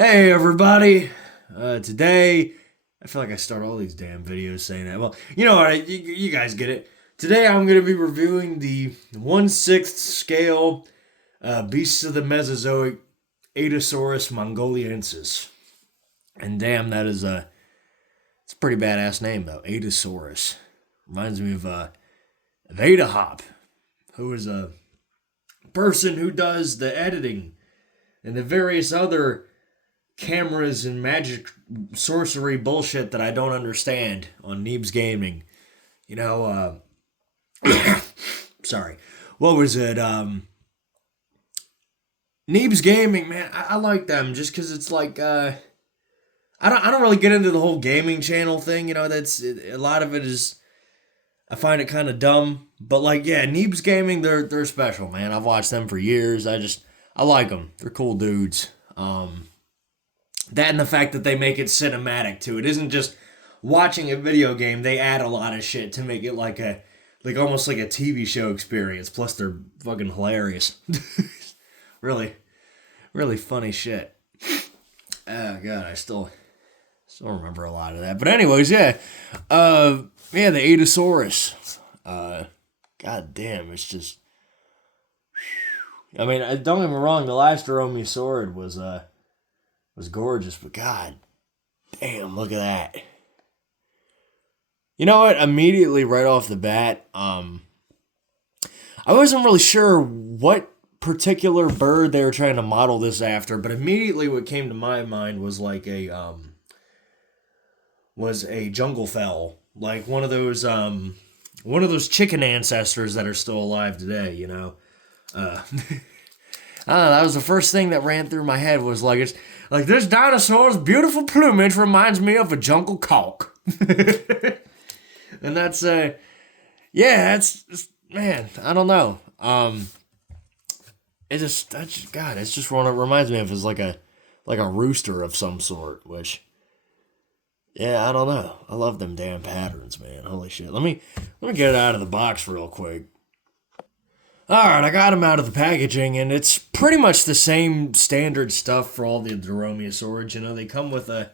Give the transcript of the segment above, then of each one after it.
Hey everybody! Today, I feel like I start all these damn videos saying that. Well, you know what? You guys get it. Today I'm going to be reviewing the 1/6 scale beasts of the Mesozoic Adasaurus Mongoliensis. And damn, it's a pretty badass name though. Adasaurus. Reminds me of Ada Hop, who is a person who does the editing and the various other cameras and magic sorcery bullshit that I don't understand on Neebs Gaming. You know, sorry. What was it? Neebs Gaming, man. I like them just because it's like, I don't really get into the whole gaming channel thing. You know, a lot of it is, I find it kind of dumb. But like, yeah, Neebs Gaming, they're special, man. I've watched them for years. I like them. They're cool dudes. That and the fact that they make it cinematic too. It isn't just watching a video game. They add a lot of shit to make it like almost like a TV show experience. Plus, they're fucking hilarious. Really, really funny shit. Oh god, I still remember a lot of that. But anyways, yeah, yeah, the Adasaurus. God damn, it's just. I mean, don't get me wrong. The last Dromaeosaurus was gorgeous, but god damn, look at that. You know what? Immediately, right off the bat, I wasn't really sure what particular bird they were trying to model this after, but immediately what came to my mind was like a jungle fowl, like one of those chicken ancestors that are still alive today. You know, I don't know, that was the first thing that ran through my head was like, it's like this dinosaur's beautiful plumage reminds me of a jungle cock. And that's yeah, man, I don't know. God, it's just one it reminds me of is like a rooster of some sort, which yeah, I don't know. I love them damn patterns, man. Holy shit. Let me get it out of the box real quick. Alright, I got them out of the packaging, and it's pretty much the same standard stuff for all the Dromaeosaurids. You know, they come with a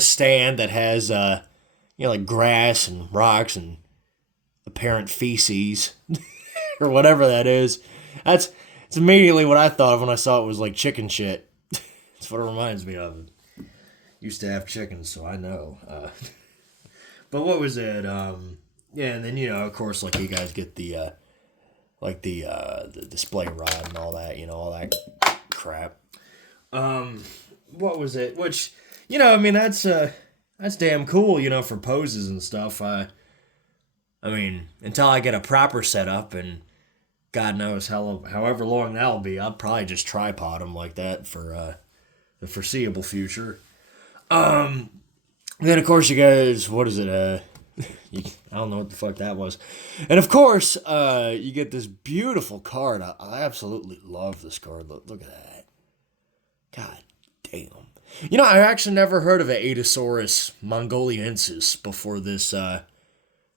stand that has like grass and rocks and apparent feces or whatever that is. It's immediately what I thought of when I saw it was like chicken shit. That's what it reminds me of. Used to have chickens, so I know. But what was it? Yeah, and then of course, like you guys get the display rod and all that, all that crap. What was it? Which, I mean, that's damn cool, for poses and stuff. I mean, until I get a proper setup, and God knows however long that'll be, I'll probably just tripod them like that for the foreseeable future. Then of course you guys, what is it? I don't know what the fuck that was. And of course, you get this beautiful card. I absolutely love this card. Look at that. God damn. I actually never heard of an Adasaurus Mongoliensis before this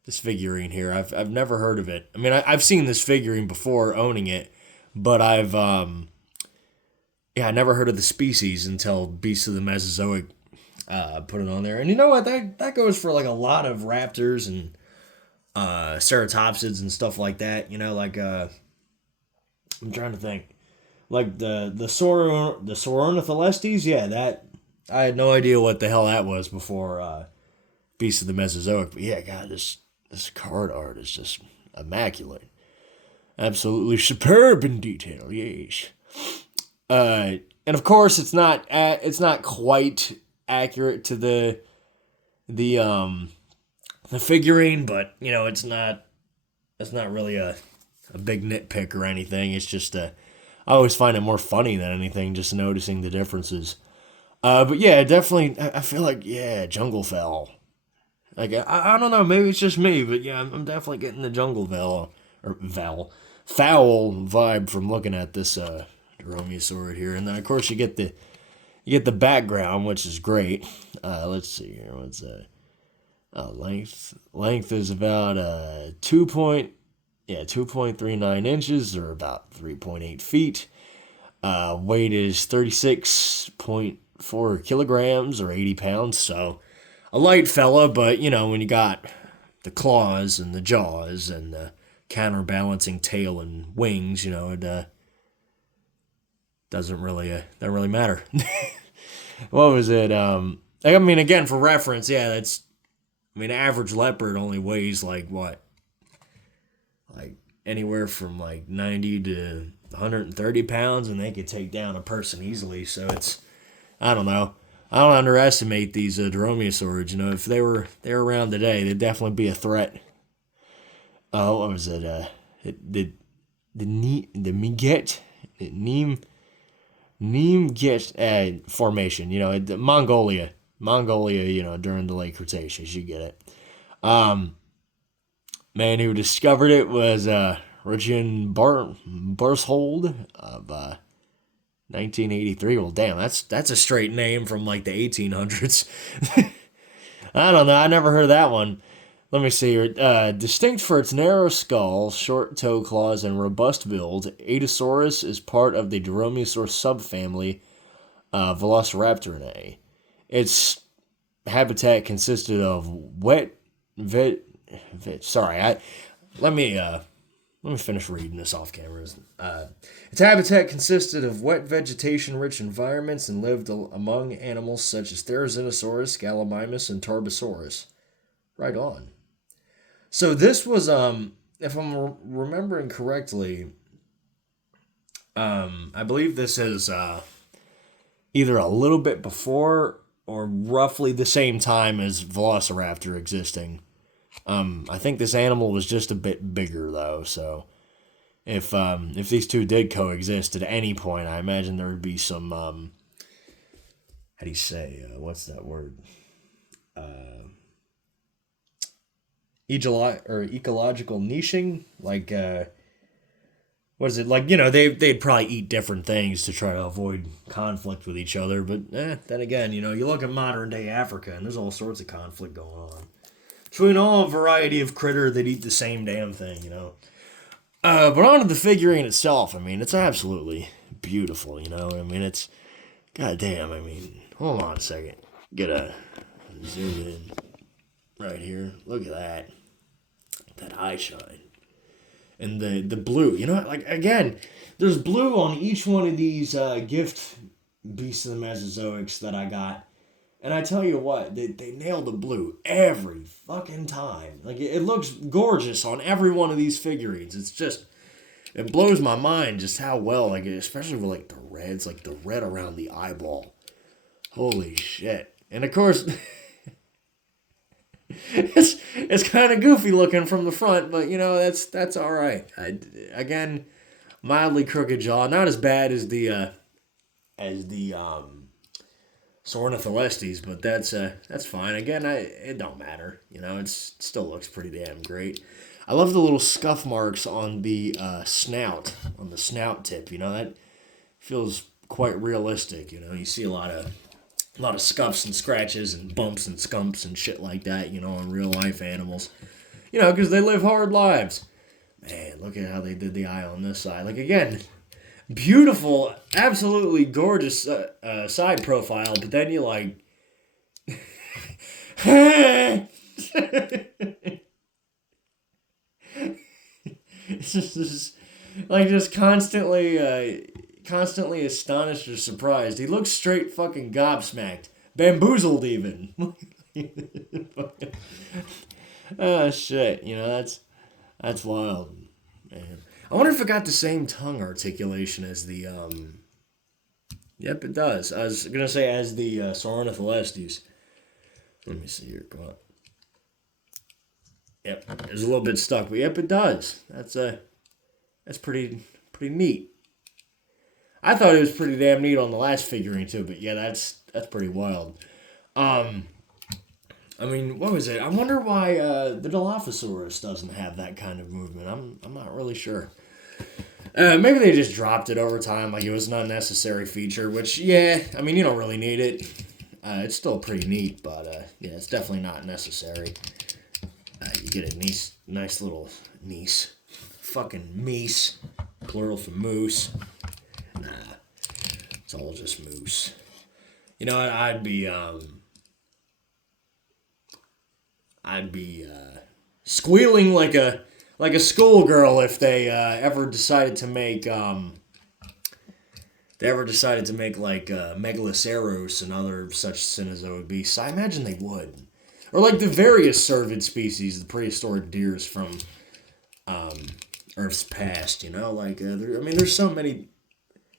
figurine here. I've never heard of it. I mean, I've seen this figurine before owning it, but I never heard of the species until Beasts of the Mesozoic put it on there. And you know what? That goes for like a lot of raptors and ceratopsids and stuff like that. Like I'm trying to think. Like the Sauronatholestes, yeah, that I had no idea what the hell that was before Beasts of the Mesozoic. But yeah, God, this card art is just immaculate. Absolutely superb in detail, yes. And of course it's not quite accurate to the figurine, but it's not really a big nitpick or anything. It's just I always find it more funny than anything, just noticing the differences. But yeah, definitely I feel like jungle fowl. Like I don't know, maybe it's just me, but yeah, I'm definitely getting the jungle fowl vibe from looking at this Dromaeosaurid here. And then of course you get the background, which is great. Let's see here. What's that? Length is about 2.39 inches, or about 3.8 feet. Weight is 36.4 kilograms or 80 pounds. So a light fella, but you know, when you got the claws and the jaws and the counterbalancing tail and wings, you know, it doesn't really matter. What was it? I mean, again, for reference, yeah, average leopard only weighs like what? Like anywhere from like 90 to 130 pounds, and they could take down a person easily. So I don't know. I don't underestimate these dromaeosaurs. You know, if they're around today, they'd definitely be a threat. Oh, what was it? The Neem formation. You know, Mongolia. You know, during the late Cretaceous. You get it. Man who discovered it was Regin Barshold of 1983. Well, damn, that's a straight name from like the 1800s. I don't know. I never heard of that one. Let me see here. Distinct for its narrow skull, short toe claws, and robust build, Adasaurus is part of the Dromaeosaur subfamily Velociraptorinae. Its habitat consisted of let me finish reading this off camera. Its habitat consisted of wet vegetation-rich environments and lived among animals such as Therizinosaurus, Gallimimus, and Tarbosaurus. Right on. So this was, if I'm remembering correctly, I believe this is either a little bit before or roughly the same time as Velociraptor existing. I think this animal was just a bit bigger though, so if these two did coexist at any point, I imagine there would be some how do you say what's that word? Ecological niching, like what is it, like, you know, they'd probably eat different things to try to avoid conflict with each other, but then again, you know, you look at modern day Africa and there's all sorts of conflict going on between all variety of critter that eat the same damn thing, you know. But on to the figurine itself. I mean, it's absolutely beautiful, you know. I mean, it's goddamn. I mean, hold on a second. Get a zoom in right here. Look at that eye shine, and the blue. You know, like again, there's blue on each one of these gift beasts of the Mesozoics that I got. And I tell you what, they nailed the blue every fucking time. Like, it looks gorgeous on every one of these figurines. It's just, it blows my mind just how well, like, especially with, like, the reds, like, the red around the eyeball. Holy shit. And, of course, it's kind of goofy looking from the front, but, you know, that's all right. Again, mildly crooked jaw. Not as bad as the Sornitholestes, but that's fine. Again, it don't matter. You know, it still looks pretty damn great. I love the little scuff marks on the snout tip. You know, that feels quite realistic. You know, you see a lot of scuffs and scratches and bumps and scumps and shit like that. You know, on real life animals. You know, because they live hard lives. Man, look at how they did the eye on this side. Like, again, beautiful, absolutely gorgeous side profile, but then you like, it's just like just constantly astonished or surprised. He looks straight fucking gobsmacked, bamboozled even. Oh shit, you know that's wild, man. I wonder if it got the same tongue articulation as the, Yep, it does. I was going to say as the Sornitholestes. Let me see here, come on. Yep, it's a little bit stuck, but yep, it does. That's pretty neat. I thought it was pretty damn neat on the last figurine too, but yeah, that's pretty wild. I mean, what was it? I wonder why the Dilophosaurus doesn't have that kind of movement. I'm not really sure. Maybe they just dropped it over time, like it was an unnecessary feature, which, yeah, I mean, you don't really need it. It's still pretty neat, but, yeah, it's definitely not necessary. You get a nice little fucking meese, plural for moose. Nah. It's all just moose. You know what? I'd be squealing like a schoolgirl if they ever decided to make like Megalosaurus and other such Cenozoic beasts. I imagine they would. Or like the various cervid species, the prehistoric deers from Earth's past, there's so many.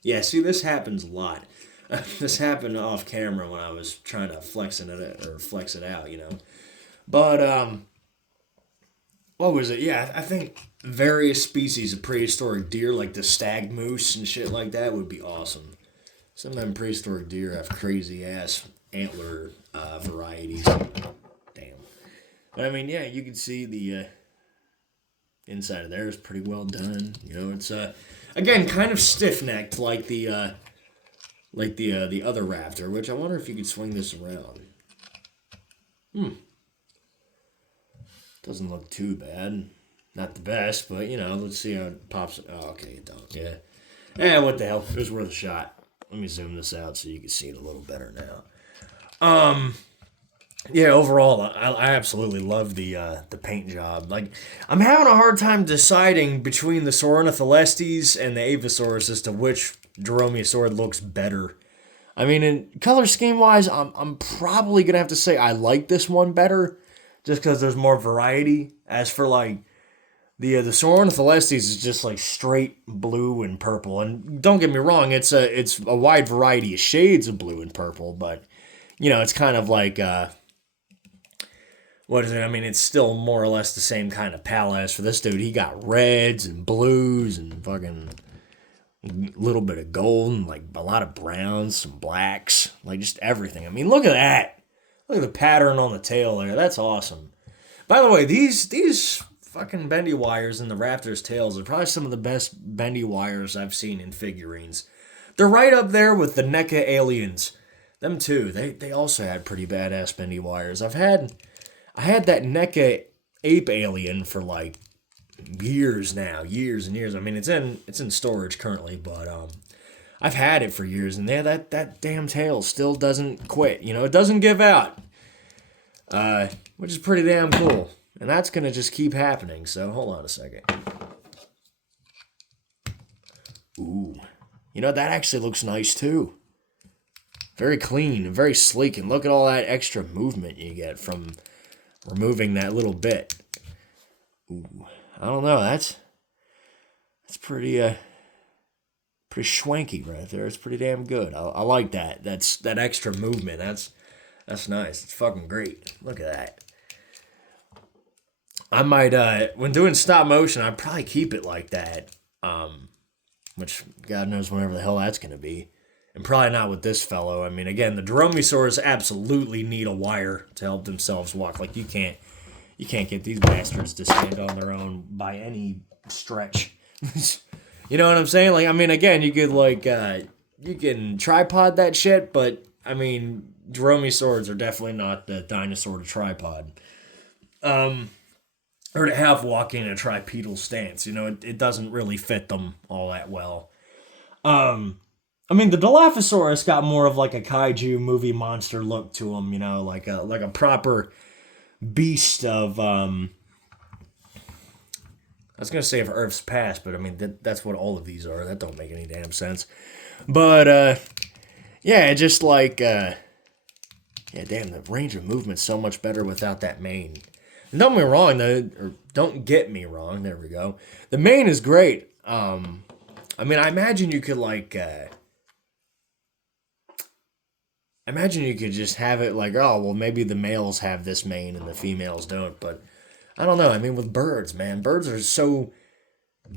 Yeah, see, this happens a lot. This happened off camera when I was trying to flex it out, But what was it? Yeah, I think various species of prehistoric deer, like the stag moose and shit like that, would be awesome. Some of them prehistoric deer have crazy ass antler varieties. Damn. But I mean, yeah, you can see the inside of there is pretty well done. It's again kind of stiff necked like the other raptor, which I wonder if you could swing this around. Doesn't look too bad. Not the best, but let's see how it pops. Oh, okay, it don't. Yeah. What the hell? It was worth a shot. Let me zoom this out so you can see it a little better now. Yeah, overall, I absolutely love the paint job. Like, I'm having a hard time deciding between the Sauronatholestes and the Avasaurus as to which Dromaeosaur looks better. I mean, in color scheme wise, I'm probably gonna have to say I like this one better, just because there's more variety. As for like the Sauronatholestes is just like straight blue and purple, and don't get me wrong, it's a wide variety of shades of blue and purple, but it's kind of like what is it? I mean, it's still more or less the same kind of palette. As for this dude, he got reds and blues and fucking a little bit of gold and like a lot of browns, some blacks, like just everything. I mean, look at that. Look at the pattern on the tail there. That's awesome. By the way, these fucking bendy wires in the raptor's tails are probably some of the best bendy wires I've seen in figurines. They're right up there with the NECA aliens. Them too. They also had pretty badass bendy wires. I had that NECA ape alien for like years now, years and years. I mean, it's in storage currently, but I've had it for years, and that damn tail still doesn't quit. It doesn't give out, which is pretty damn cool. And that's gonna just keep happening. So hold on a second. Ooh, that actually looks nice too. Very clean and very sleek, and look at all that extra movement you get from removing that little bit. Ooh, I don't know. That's pretty schwanky right there. It's pretty damn good. I like that. That extra movement. That's nice. It's fucking great. Look at that. I might when doing stop motion, I'd probably keep it like that. Which God knows whenever the hell that's gonna be. And probably not with this fellow. I mean, again, the Dromaeosaurs absolutely need a wire to help themselves walk. Like you can't get these bastards to stand on their own by any stretch. You know what I'm saying? Like, I mean, again, you could like you can tripod that shit, but I mean, Dromaeosaurs are definitely not the dinosaur to tripod. Or to have walking in a tripedal stance. It doesn't really fit them all that well. I mean, the Dilophosaurus got more of like a kaiju movie monster look to him, like a proper beast of I was gonna say of Earth's past, but I mean that's what all of these are. That don't make any damn sense. But yeah, just like yeah, damn, the range of movement's so much better without that mane. And don't get me wrong, don't get me wrong. There we go. The mane is great. I mean, I imagine you could like. Imagine you could just have it like, oh, well, maybe the males have this mane and the females don't. But I don't know. I mean, with birds, man, birds are so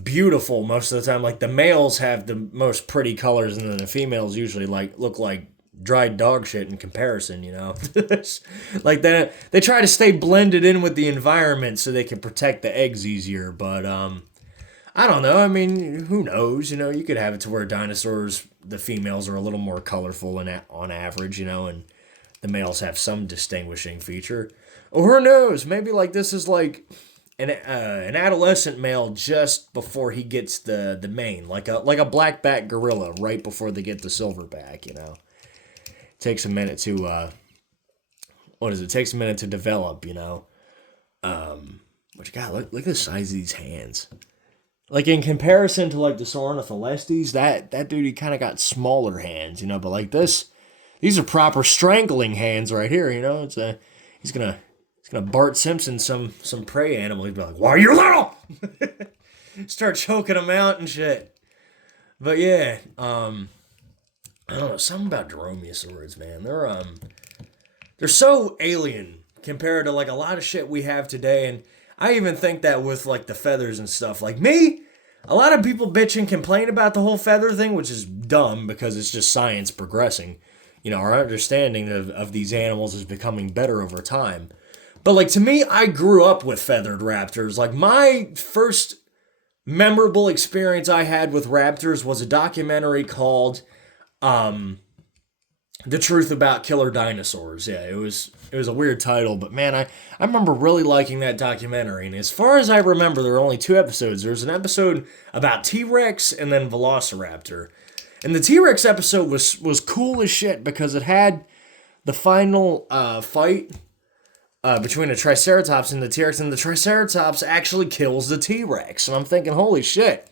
beautiful most of the time. Like the males have the most pretty colors, and then the females usually like look like dried dog shit in comparison. Like they try to stay blended in with the environment so they can protect the eggs easier. But I don't know. I mean, who knows? You could have it to where dinosaurs, the females are a little more colorful on average, and the males have some distinguishing feature. Or who knows? Maybe like this is like an adolescent male just before he gets the mane, like a blackback gorilla right before they get the silverback. Takes a minute to what is it? Takes a minute to develop. Which God, look at the size of these hands. Like in comparison to like the Saurornitholestes, that dude he kind of got smaller hands, but like these are proper strangling hands right here. He's gonna Bart Simpson some prey animal. He'd be like, "Why are you little?" Start choking him out and shit. But yeah, I don't know, something about dromaeosaurs, man. They're so alien compared to like a lot of shit we have today, and I even think that with like the feathers and stuff. Like me, a lot of people bitch and complain about the whole feather thing, which is dumb because it's just science progressing. Our understanding of these animals is becoming better over time. But like to me, I grew up with feathered raptors. Like my first memorable experience I had with raptors was a documentary called The Truth About Killer Dinosaurs. Yeah, it was a weird title, but man, I remember really liking that documentary. And as far as I remember, there were only 2 episodes. There was an episode about T-Rex and then Velociraptor. And the T-Rex episode was cool as shit because it had the final fight between a Triceratops and the T-Rex, and the Triceratops actually kills the T-Rex. And I'm thinking, holy shit,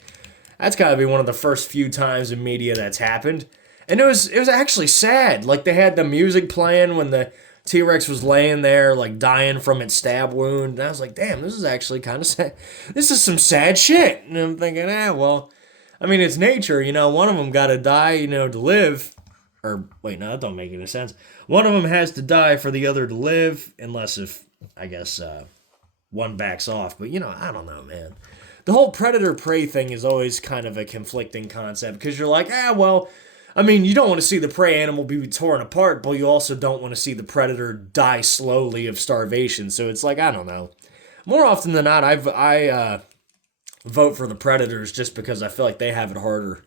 that's gotta be one of the first few times in media that's happened. And it was actually sad. Like they had the music playing when the T-Rex was laying there, like dying from its stab wound. And I was like, damn, this is actually kind of sad. This is some sad shit. And I'm thinking, well, I mean, it's nature, one of them gotta die, to live. Or, wait, no, that don't make any sense. One of them has to die for the other to live, unless if, I guess, one backs off. But, I don't know, man. The whole predator-prey thing is always kind of a conflicting concept, because you're like, well, I mean, you don't want to see the prey animal be torn apart, but you also don't want to see the predator die slowly of starvation. So it's like, I don't know. More often than not, I vote for the predators just because I feel like they have it harder.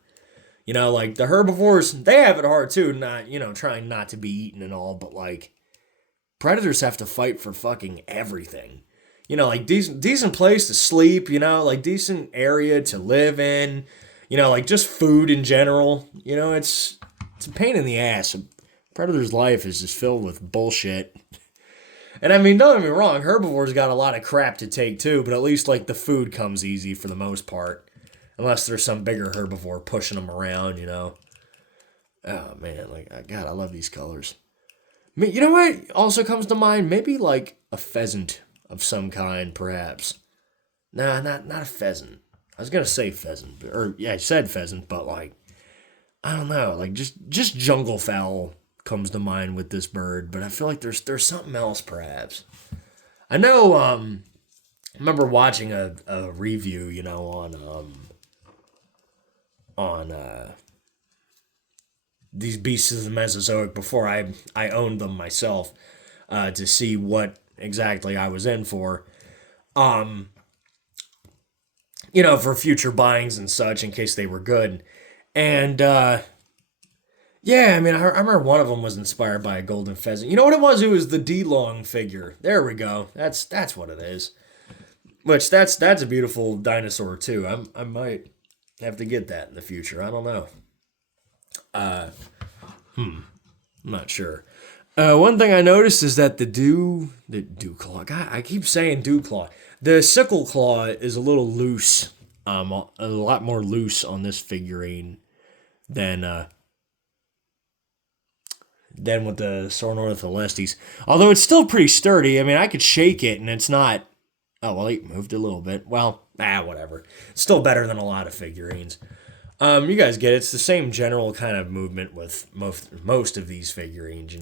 Like the herbivores, they have it hard too, not, trying not to be eaten and all, but like predators have to fight for fucking everything. Like decent place to sleep, like decent area to live in. Like just food in general. It's a pain in the ass. A predator's life is just filled with bullshit. And I mean, don't get me wrong, herbivores got a lot of crap to take too, but at least like the food comes easy for the most part. Unless there's some bigger herbivore pushing them around, Oh man, like God, I love these colors. You know what also comes to mind? Maybe like a pheasant of some kind, perhaps. Nah, not a pheasant. I was gonna say pheasant, I said pheasant, but like, I don't know, like just jungle fowl comes to mind with this bird, but I feel like there's something else perhaps. I know, I remember watching a review, on these beasts of the Mesozoic before I owned them myself, to see what exactly I was in for. For future buyings and such in case they were good. And, yeah, I mean, I remember one of them was inspired by a golden pheasant. You know what it was? It was the D-Long figure. There we go. That's what it is. Which, that's a beautiful dinosaur, too. I might have to get that in the future. I don't know. I'm not sure. One thing I noticed is that the dew claw. God, I keep saying dew claw. The sickle claw is a little loose. A lot more loose on this figurine than with the Saurornitholestes. Although it's still pretty sturdy. I mean, I could shake it and it's not. Oh well, it moved a little bit. Well, whatever. It's still better than a lot of figurines. You guys get it. It's the same general kind of movement with most of these figurines,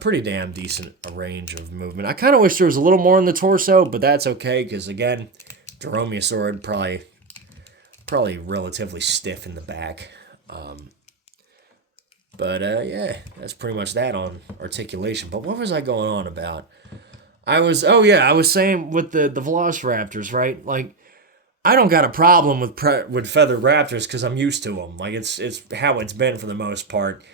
pretty damn decent range of movement. I kind of wish there was a little more in the torso, but that's okay, because again, Dromaeosaur probably relatively stiff in the back. Yeah, that's pretty much that on articulation. But what was I going on about? I was saying with the Velociraptors, right? Like, I don't got a problem with feathered raptors because I'm used to them. Like, it's how it's been for the most part.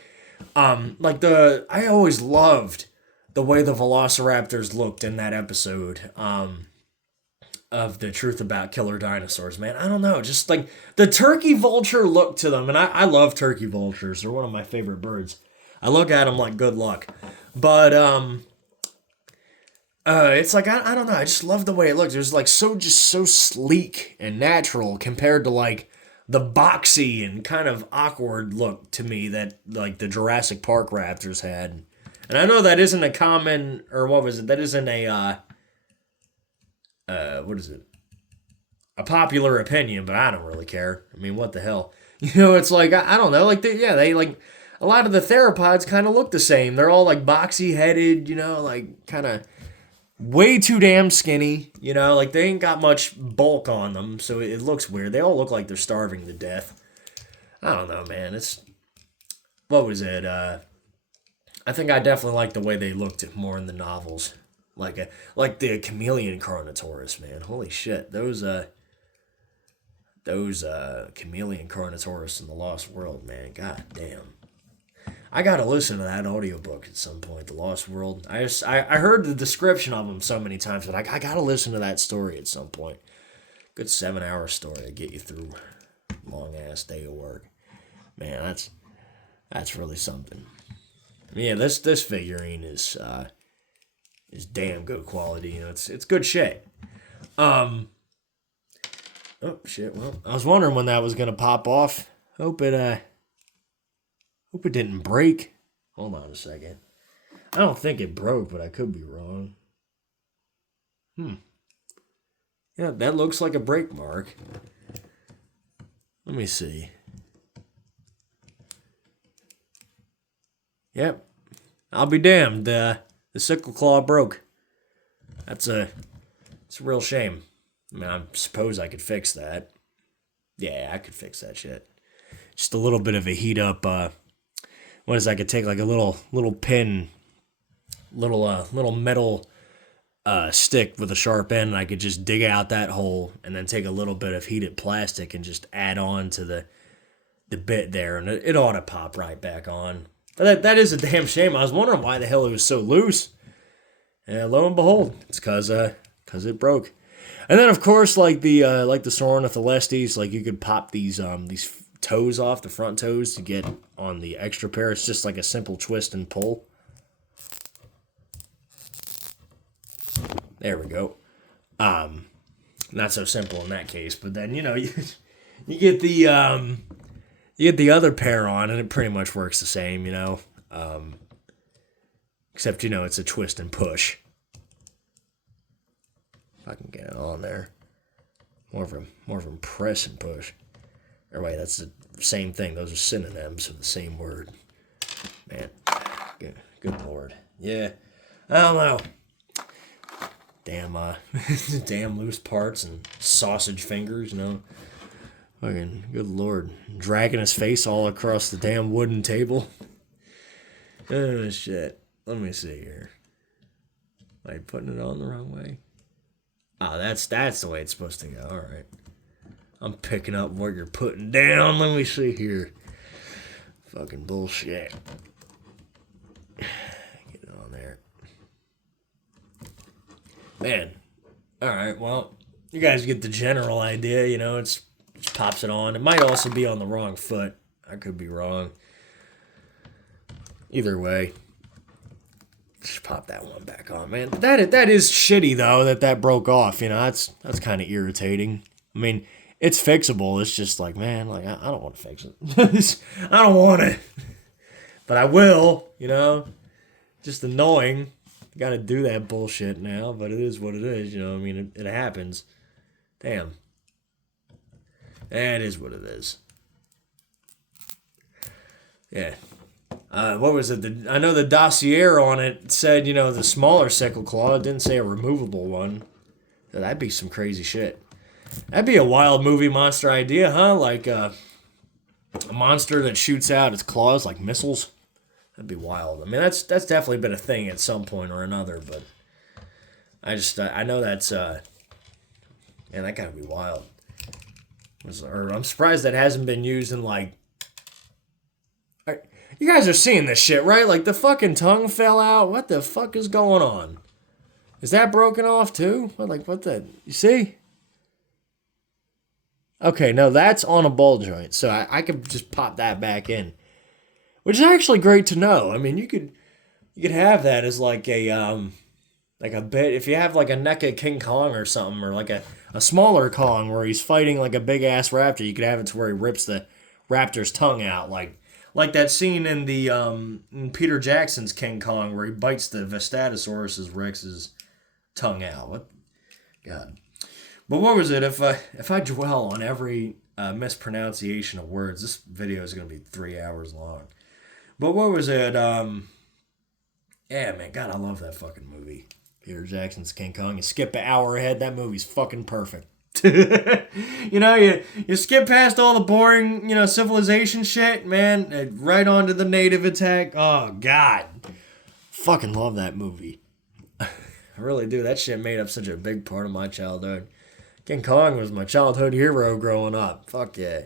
I always loved the way the Velociraptors looked in that episode. of the truth about killer dinosaurs, man. I don't know, just like the turkey vulture look to them, and I love turkey vultures. They're one of my favorite birds. I look at them like good luck, but it's like I don't know. I just love the way it looks. It's like just so sleek and natural compared to like the boxy and kind of awkward look to me that like the Jurassic Park raptors had. And I know that isn't a common, or what was it? That isn't a what is it? A popular opinion, but I don't really care. I mean, what the hell? It's like I don't know. Like they like a lot of the theropods kind of look the same. They're all like boxy headed, like kind of way too damn skinny. Like they ain't got much bulk on them, so it looks weird. They all look like they're starving to death. I don't know, man. What was it? I think I definitely like the way they looked more in the novels. Like the chameleon Carnotaurus, man. Holy shit. Those chameleon Carnotaurus in the Lost World, man. God damn. I gotta listen to that audiobook at some point, The Lost World. I heard the description of them so many times, but I gotta listen to that story at some point. Good 7-hour story to get you through a long ass day of work. Man, that's really something. Yeah, this figurine is damn good quality. It's good shit. Oh shit. Well, I was wondering when that was gonna pop off. Hope it didn't break. Hold on a second. I don't think it broke, but I could be wrong. Yeah, that looks like a break mark. Let me see. Yep. I'll be damned. The sickle claw broke. It's a real shame. I mean, I suppose I could fix that. Yeah, I could fix that shit. Just a little bit of a heat up. I could take like a little pin, little metal stick with a sharp end, and I could just dig out that hole, and then take a little bit of heated plastic and just add on to the bit there, and it ought to pop right back on. But that is a damn shame. I was wondering why the hell it was so loose. And lo and behold, it's cause it broke. And then of course, like the Saurornitholestes, like you could pop these toes off, the front toes, to get on the extra pair. It's just like a simple twist and pull. There we go. Not so simple in that case, but then you get the other pair on, and it pretty much works the same, except it's a twist and push. If I can get it on there, more of a press and push. Or wait, that's the same thing. Those are synonyms of the same word. Man, good lord. Yeah, I don't know. Damn, damn loose parts and sausage fingers, Fucking good lord, dragging his face all across the damn wooden table. Oh shit. Let me see here. Am I putting it on the wrong way? Oh, that's the way it's supposed to go. All right. I'm picking up what you're putting down. Let me see here. Fucking bullshit. Get it on there. Man. All right. Well, you guys get the general idea. It pops it on. It might also be on the wrong foot. I could be wrong. Either way. Just pop that one back on, man. That is shitty though that broke off. That's kind of irritating. I mean, it's fixable. It's just like, man, like I don't want to fix it. I don't want it, but I will. Just annoying. Got to do that bullshit now, but it is what it is. I mean, it happens. Damn. That is what it is. Yeah. What was it? I know the dossier on it said, the smaller sickle claw. It didn't say a removable one. So that'd be some crazy shit. That'd be a wild movie monster idea, huh? Like a monster that shoots out its claws like missiles. That'd be wild. I mean, that's definitely been a thing at some point or another, but I know that's, man, that gotta be wild. I'm surprised that hasn't been used in like, you guys are seeing this shit, right? Like, the fucking tongue fell out. What the fuck is going on? Is that broken off, too? What the... You see? Okay, no, that's on a ball joint, so I could just pop that back in, which is actually great to know. I mean, you could have that as like a bit if you have like a NECA King Kong or something, or like a smaller Kong where he's fighting like a big ass raptor. You could have it to where he rips the raptor's tongue out, like that scene in the in Peter Jackson's King Kong where he bites the Vestatosaurus Rex's tongue out. What God? But what was it? If I dwell on every mispronunciation of words, this video is gonna be 3 hours long. But what was it? Yeah, man, God, I love that fucking movie. Peter Jackson's King Kong. You skip an hour ahead, that movie's fucking perfect. You skip past all the boring, civilization shit, man, right onto the native attack. Oh, God. Fucking love that movie. I really do. That shit made up such a big part of my childhood. King Kong was my childhood hero growing up. Fuck yeah.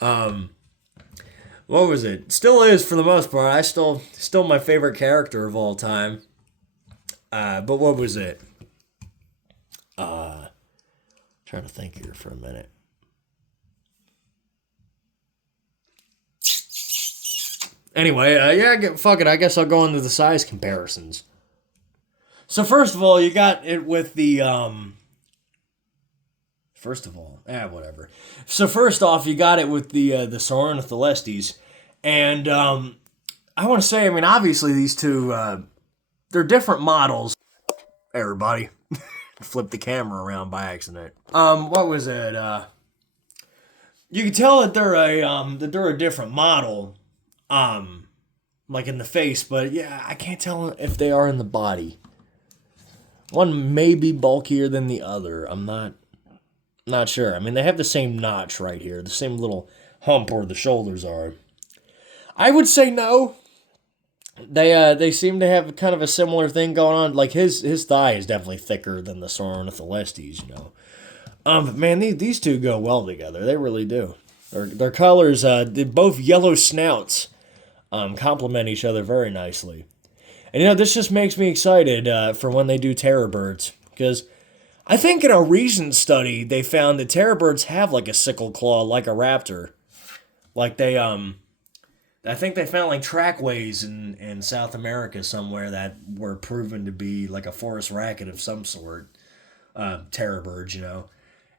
What was it? Still is for the most part. I still my favorite character of all time. But what was it? Trying to think here for a minute. Anyway, fuck it. I guess I'll go into the size comparisons. So first of all, you got it with the whatever. So first off, you got it with the Saurornitholestes, and I want to say, I mean, obviously these two, they're different models. Everybody, flip the camera around by accident. What was it? You can tell that they're a different model, like in the face, but yeah, I can't tell if they are in the body. One may be bulkier than the other. I'm not sure. I mean, they have the same notch right here, the same little hump where the shoulders are. I would say no. They seem to have kind of a similar thing going on. Like his thigh is definitely thicker than the Saurornitholestes, But man, these two go well together. They really do. Their colors, they both yellow snouts, complement each other very nicely. And this just makes me excited for when they do terror birds, because I think in a recent study they found that terror birds have like a sickle claw like a raptor. Like I think they found like trackways in South America somewhere that were proven to be like a forest racket of some sort. Terror birds,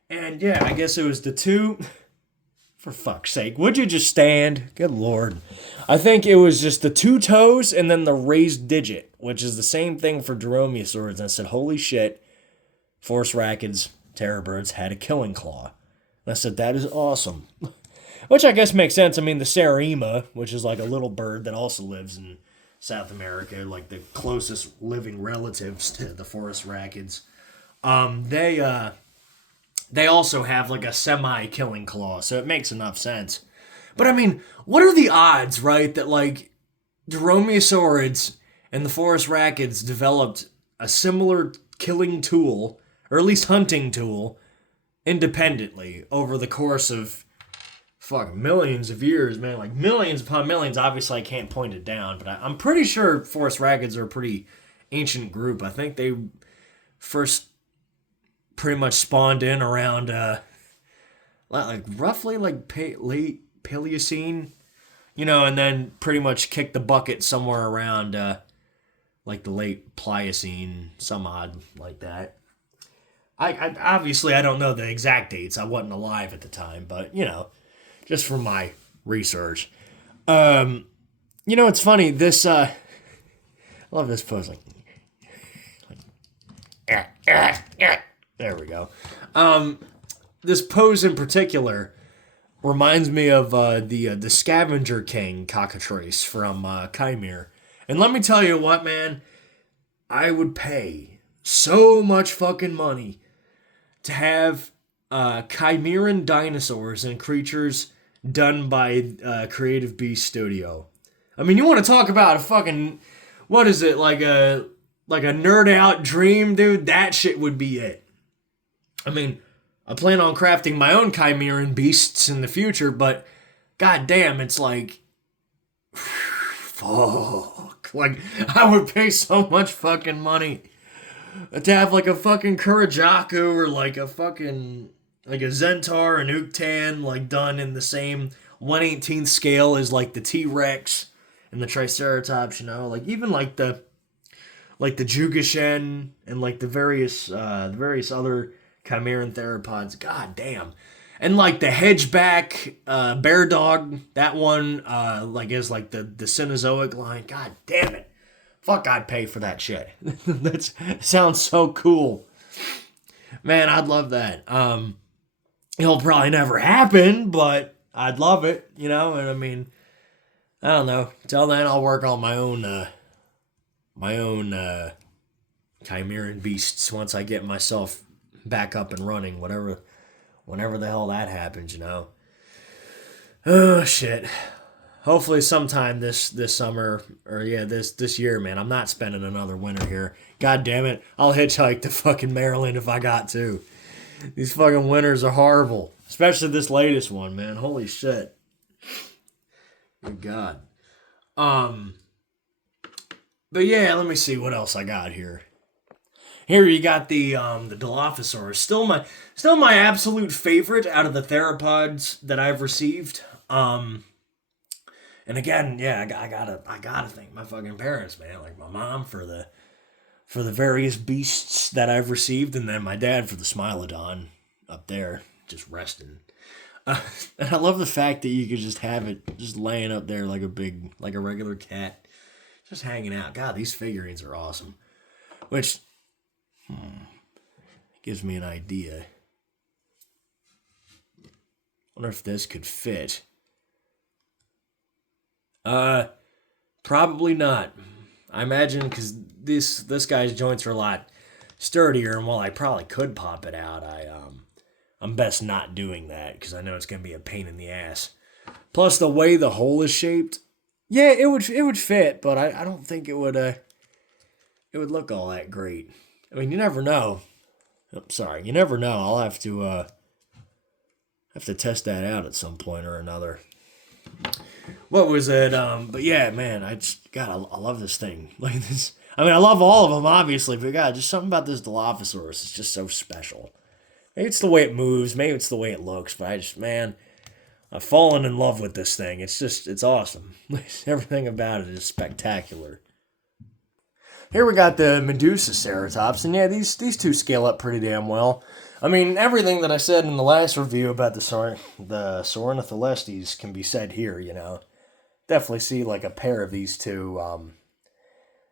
And yeah, I guess it was the two. For fuck's sake, would you just stand? Good lord. I think it was just the two toes and then the raised digit, which is the same thing for dromaeosaurs. And I said, holy shit, forest rackets, terror birds had a killing claw. And I said, that is awesome. Which I guess makes sense. I mean, the Sarima, which is like a little bird that also lives in South America, like the closest living relatives to the forest rackets, they also have like a semi-killing claw, so it makes enough sense. But I mean, what are the odds, right, that like dromaeosaurids and the forest rackets developed a similar killing tool, or at least hunting tool, independently over the course of millions of years, man. Like millions upon millions. Obviously, I can't point it down, but I'm pretty sure forest rackets are a pretty ancient group. I think they first pretty much spawned in around roughly late Paleocene, and then pretty much kicked the bucket somewhere around like the late Pliocene, some odd like that. I obviously I don't know the exact dates. I wasn't alive at the time, but just from my research. It's funny, this I love this pose, there we go. This pose in particular reminds me of the Scavenger King cockatrice from Chimere. And let me tell you what, man, I would pay so much fucking money to have Chimeran dinosaurs and creatures done by Creative Beast Studio. I mean, you want to talk about a fucking, what is it, like a nerd out dream, dude? That shit would be it. I mean, I plan on crafting my own Chimeran beasts in the future, but goddamn, it's like, fuck. Like, I would pay so much fucking money to have like a fucking Kurajaku or like a fucking, like a Zentaur, an Uctan, like done in the same 1/18th scale as like the T-Rex and the Triceratops, you know, like even like the Jugashen and like the various other Chimeran theropods. God damn. And like the hedgeback bear dog, that one like is like the Cenozoic line. God damn it. Fuck, I'd pay for that shit. That sounds so cool. Man, I'd love that. It'll probably never happen, but I'd love it, you know? And I mean, I don't know. Till then, I'll work on my own Chimeran beasts once I get myself back up and running, whenever the hell that happens, you know. Oh shit. Hopefully sometime this summer or yeah, this year, man. I'm not spending another winter here. God damn it. I'll hitchhike to fucking Maryland if I got to. These fucking winters are horrible. Especially this latest one, man. Holy shit. Good God. But yeah, let me see what else I got here. Here you got the Dilophosaurus. Still my absolute favorite out of the theropods that I've received. And again, yeah, I gotta thank my fucking parents, man. Like my mom for the various beasts that I've received, and then my dad for the Smilodon up there, just resting. And I love the fact that you could just have it just laying up there like a regular cat, just hanging out. God, these figurines are awesome. Which gives me an idea. Wonder if this could fit. Probably not. I imagine because this guy's joints are a lot sturdier, and while I probably could pop it out, I'm best not doing that because I know it's gonna be a pain in the ass. Plus, the way the hole is shaped, yeah, it would fit, but I don't think it would look all that great. I mean, you never know. You never know. I'll have to test that out at some point or another. What was it? But yeah, man, I love this thing. Like this. I mean, I love all of them, obviously, but God, just something about this Dilophosaurus is just so special. Maybe it's the way it moves, maybe it's the way it looks, but I've fallen in love with this thing. It's awesome. Everything about it is spectacular. Here we got the Medusaceratops, and yeah, these two scale up pretty damn well. I mean, everything that I said in the last review about the Sornitholestes can be said here, you know. Definitely see like a pair of these two,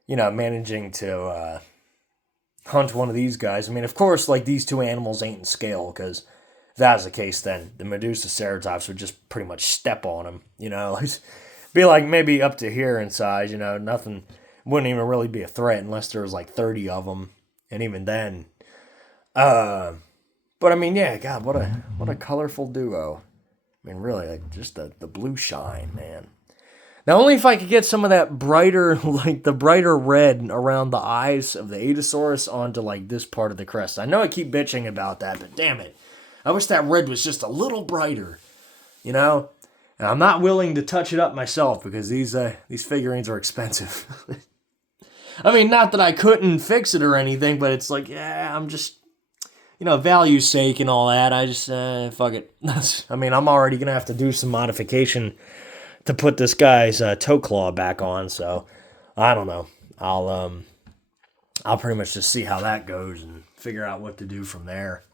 managing to hunt one of these guys. I mean, of course, like these two animals ain't in scale, because if that was the case, then the Medusaceratops would just pretty much step on them, you know. Be like maybe up to here in size, you know, nothing, wouldn't even really be a threat unless there was like 30 of them, and even then. But I mean, yeah, God, what a colorful duo. I mean, really, like just the blue shine, man. Now, only if I could get some of that brighter, like the brighter red around the eyes of the Adasaurus onto like this part of the crest. I know I keep bitching about that, but damn it. I wish that red was just a little brighter, you know? And I'm not willing to touch it up myself because these figurines are expensive. I mean, not that I couldn't fix it or anything, but it's like, yeah, I'm just, value's sake and all that. I just, fuck it. I mean, I'm already going to have to do some modification to put this guy's toe claw back on, so I don't know. I'll pretty much just see how that goes and figure out what to do from there.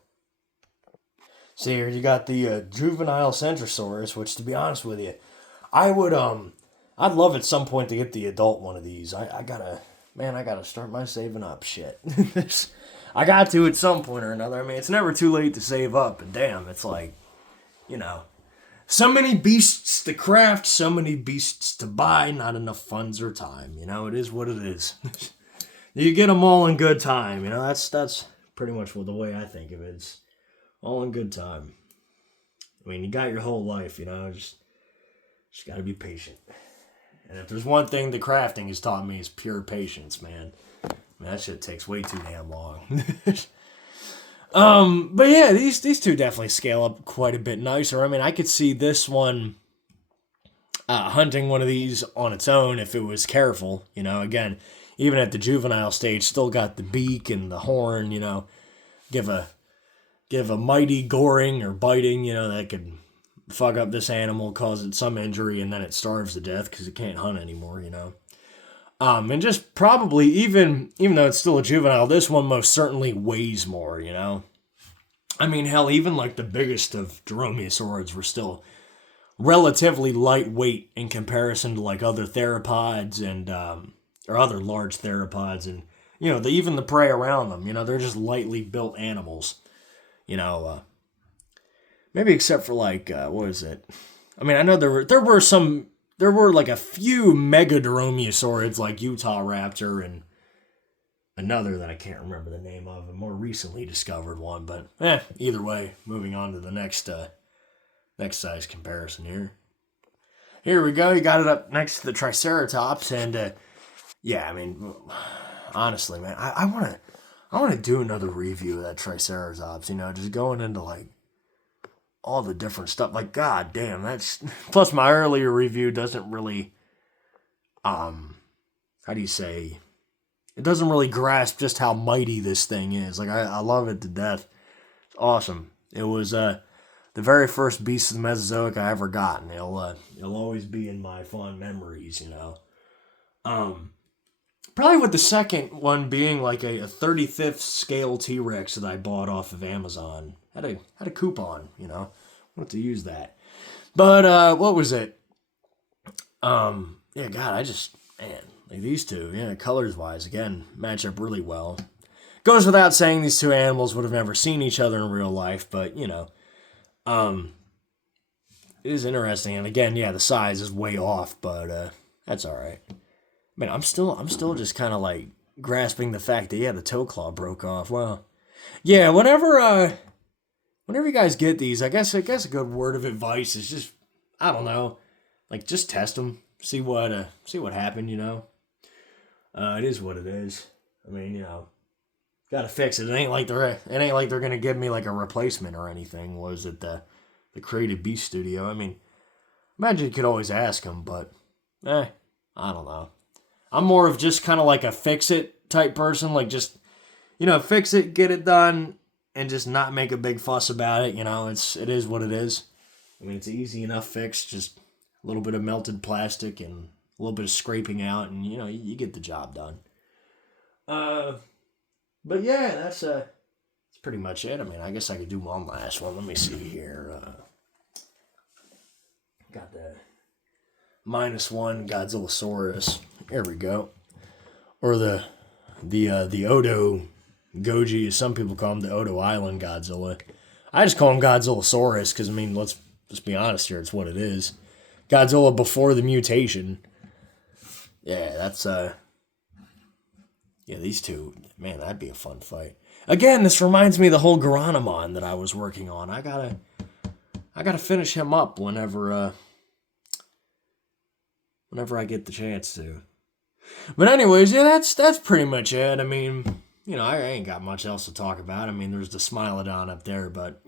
See here, you got the juvenile Centrosaurus, which, to be honest with you, I'd love at some point to get the adult one of these. I gotta start my saving up shit. I got to at some point or another. I mean, it's never too late to save up, and damn, it's like, so many beasts to craft, so many beasts to buy, not enough funds or time. It is what it is. You get them all in good time. That's pretty much the way I think of it. It's all in good time. I mean, you got your whole life, just got to be patient. And if there's one thing the crafting has taught me, is pure patience, man. I mean, that shit takes way too damn long. But yeah, these two definitely scale up quite a bit nicer. I mean, I could see this one hunting one of these on its own if it was careful. Again, even at the juvenile stage, still got the beak and the horn. Give a give a mighty goring or biting, that could fuck up this animal, cause it some injury, and then it starves to death because it can't hunt anymore. And just probably even though it's still a juvenile, this one most certainly weighs more. I mean, hell, even like the biggest of dromaeosaurids were still relatively lightweight in comparison to like other theropods and or other large theropods, and even the prey around them. They're just lightly built animals. Maybe except for like what is it? I mean, I know there were like a few megadromaeosaurids like Utah raptor and another that I can't remember the name of, a more recently discovered one. But either way, moving on to the next size comparison here. Here we go. You got it up next to the Triceratops, and yeah, I mean, honestly, man, I want to do another review of that Triceratops. Just going into like all the different stuff. Like, god damn, that's plus my earlier review doesn't really how do you say, it doesn't really grasp just how mighty this thing is. Like, I love it to death. It's awesome. It was the very first beast of the Mesozoic I ever got, and it'll always be in my fond memories. Probably with the second one being like a 35th scale T-Rex that I bought off of Amazon. Had a coupon, wanted to use that. But what was it? Yeah, God, man, like these two, colors wise, again, match up really well. Goes without saying these two animals would have never seen each other in real life, but it is interesting. And again, yeah, the size is way off, but that's all right. Man, I'm still just kind of like grasping the fact that the toe claw broke off. Well, yeah, whenever you guys get these, I guess a good word of advice is just, I don't know, like just test them, see what happened. It is what it is. I mean, gotta fix it. It ain't like they're gonna give me like a replacement or anything. Was it the Creative Beast Studio? I mean, imagine you could always ask them, but I don't know. I'm more of just kind of like a fix-it type person. Like just, fix it, get it done, and just not make a big fuss about it. It is what it is. I mean, it's an easy enough fix. Just a little bit of melted plastic and a little bit of scraping out, and, you get the job done. But yeah, that's pretty much it. I mean, I guess I could do one last one. Let me see here. Got the -1 Godzillasaurus. There we go. Or the Odo Goji, as some people call him, the Odo Island Godzilla. I just call him Godzillasaurus because, I mean, let's be honest here, it's what it is. Godzilla before the mutation. Yeah, that's these two, man, that'd be a fun fight. Again, this reminds me of the whole Garanimon that I was working on. I gotta finish him up whenever I get the chance to. But anyways, yeah, that's pretty much it. I mean, I ain't got much else to talk about. I mean, there's the Smilodon up there, but,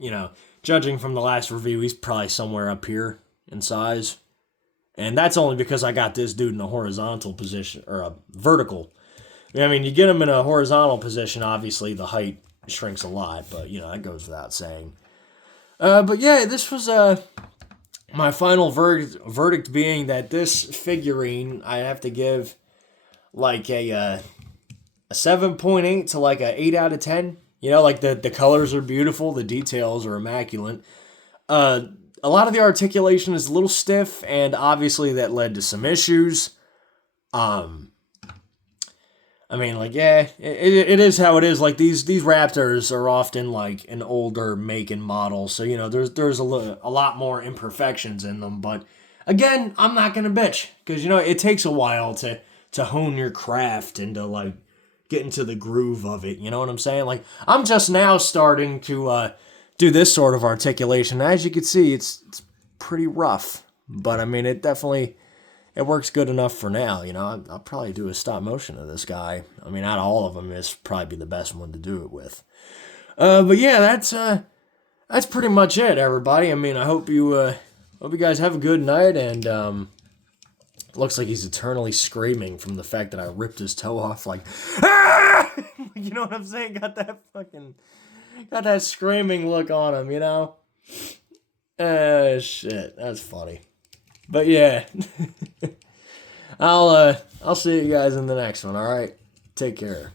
judging from the last review, he's probably somewhere up here in size. And that's only because I got this dude in a horizontal position, or a vertical. I mean, you get him in a horizontal position, obviously the height shrinks a lot, but, that goes without saying. But yeah, this was my final verdict being that this figurine, I have to give like a 7.8 to like a 8 out of 10. Like the colors are beautiful, the details are immaculate. A lot of the articulation is a little stiff, and obviously that led to some issues. I mean, like, yeah, it is how it is. Like, these raptors are often like an older make and model, so there's a lot more imperfections in them. But again, I'm not gonna bitch because it takes a while to hone your craft and to like get into the groove of it. You know what I'm saying? Like, I'm just now starting to do this sort of articulation. As you can see, it's pretty rough, but I mean, it works good enough for now. I'll probably do a stop motion of this guy. I mean, out of all of them, this probably be the best one to do it with. But yeah, that's pretty much it, everybody. I mean, I hope you guys have a good night, and looks like he's eternally screaming from the fact that I ripped his toe off. Like, ah! You know what I'm saying? Got that fucking got that screaming look on him, you know? Shit, that's funny. But yeah, I'll see you guys in the next one. All right, take care.